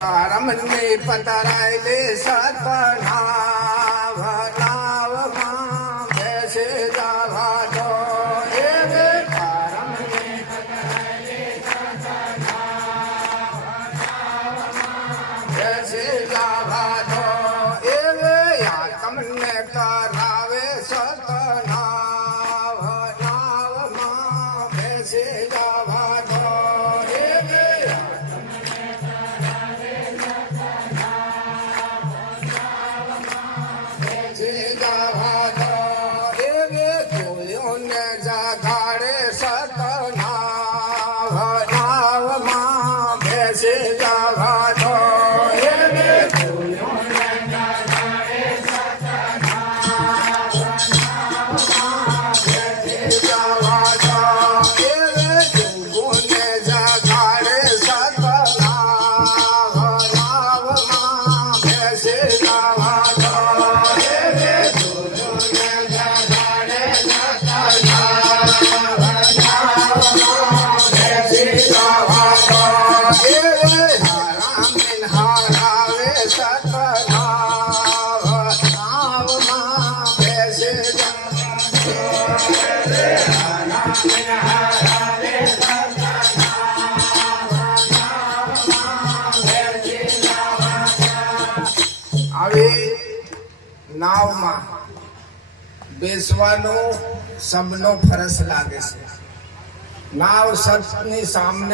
રમને પતરાય દે સતનાવ નાવમાં બેસે જવા દો એ રમને પતરાય દે સતનાવ નાવમાં બેસે જવા દો એ તમને કરાવે સતનાવ નાવમાં બેસે જવા દો જાગાડે સતનાવ નાવમાં બેસે જવા દો આવી નાવમાં બેસવાનો સબનો ફરજ લાગે છે. નાવ સતની સામે